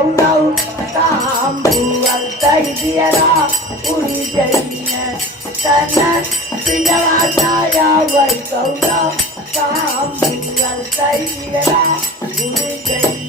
काम भूअल तई दियरा उड़ी गई है तन पिंजरा जाया वही कौना काम भूअल तई दियरा उड़ी गई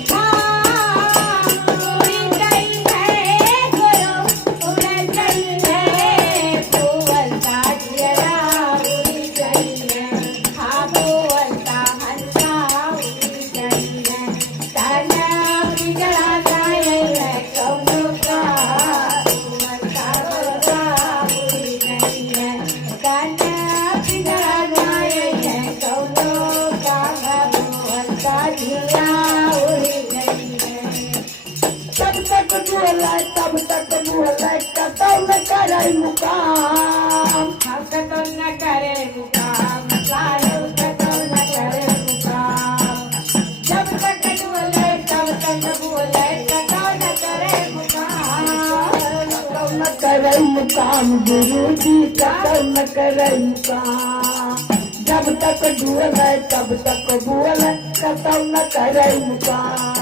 तब तक बोले कतो न करे मुकाम कतो न करे मुकाम कतो न करे मुकाम जब तक बोले तब तक बोले कतो न करे मुकाम कतो न करे मुकाम गुरु जी कतो न करे मुकाम जब तक बोले तब तक बोले कतो न करे मुकाम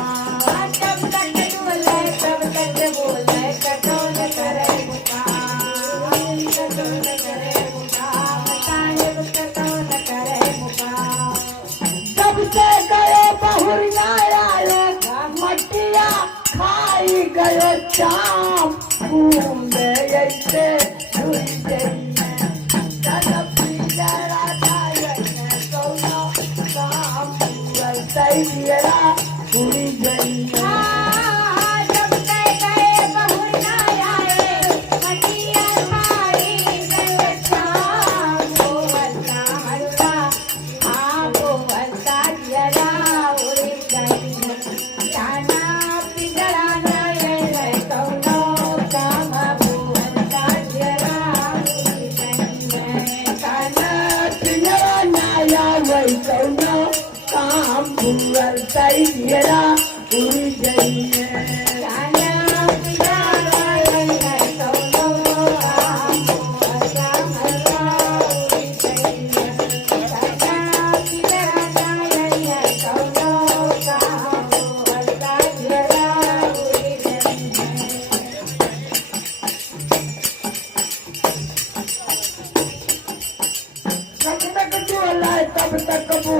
मटिया खाई गयो चाम घूमे ऐसे झुरी गई काम सही दियरा उड़ी गई काम भूअल तई दियरा उड़ी गई है तब तक बोला तब तक बोला